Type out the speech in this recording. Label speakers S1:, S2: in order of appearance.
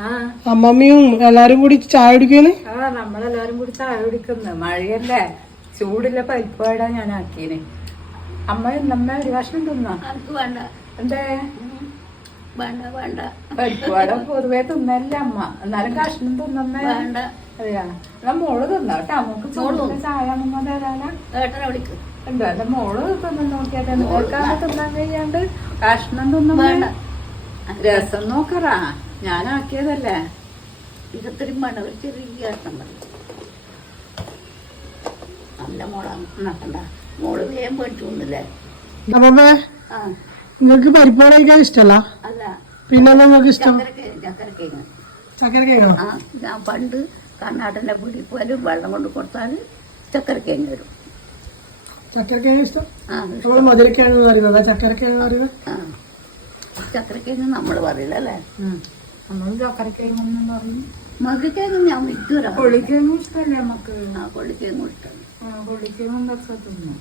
S1: ആ.
S2: അമ്മമ്മയും എല്ലാരും കൂടി ചായ കുടിക്കുന്നു?
S1: ആ നമ്മളെല്ലാരും കൂടി ചായ കുടിക്കുന്നു. മഴയല്ലേ? ചൂടില്ല പരിപ്പാടാ ഞാൻ ആക്കിയേ അമ്മ നമ്മ ഒരു ഭക്ഷണം തിന്നോ?
S3: വേണ്ട.
S1: എന്തേ?
S3: വേണ്ട വേണ്ട.
S1: പരിപ്പാട പൊതുവെ തിന്നല്ലേ അമ്മ. എന്നാലും കഷ്ണം തിന്നമ്മേ.
S3: വേണ്ട.
S1: അതെയാ. എന്നാ മോൾ തിന്നോ കേട്ടോ? നമുക്ക് ചൂടുള്ള ചായ അമ്മ തരാനാ.
S3: ഏട്ടനെ വിളിക്ക്.
S1: എന്താ? എന്റെ മോൾ തിന്നു നോക്കിയാട്ടെ തിന്നാൻ കഴിയാണ്ട് കഷ്ണം തിന്നും
S3: വേണ്ട.
S1: രസം നോക്കറാ. ഞാനാക്കിയതല്ലേ.
S3: ഇതൊത്തിരി മണ ഒരു ചെറിയ രസം മതി. നല്ല മോളാണ് നോക്കണ്ട മോൾ വേഗം പഠിച്ചൊന്നുമില്ലേ
S2: അമ്മമ്മ
S3: ആ.
S2: നിങ്ങൾക്ക് പരിപ്പാടായിക്കാൻ കഴിക്കാൻ ഇഷ്ടമല്ല
S3: അല്ല.
S2: പിന്നെ നിങ്ങൾക്ക് ഇഷ്ടം?
S3: ചക്കരക്കേങ്ങ ചക്കരക്കേങ്ങ്
S2: ചക്കര
S3: ആ ഞാൻ പണ്ട് കർണാടന്റെ വീട്ടിൽ പോയാലും വെള്ളം കൊണ്ട് കൊടുത്താൽ ചക്കരക്കേങ്ങ് വരും
S2: ചക്കരക്കേങ്ങ ഇഷ്ടം?
S3: ആ
S2: നമ്മൾ മധുരക്കിഴങ്ങ് പറയുന്നത്. ചക്കരക്കിഴങ്ങ് പറയുന്നത്?
S3: ആ. ചക്കരക്കേങ്ങ് നമ്മൾ പറയില്ല അല്ലേ?
S1: നമ്മൾ പറഞ്ഞു
S3: ഞാൻ വിട്ടുവരാം
S1: പൊളിക്കേങ്ങും ഇഷ്ടല്ലേ നമുക്ക്?
S3: ആ കൊള്ളിക്കേങ്ങ് ഇഷ്ടം.
S1: പൊളിക്കേങ്ങും ഇതൊക്കെ തിന്നു.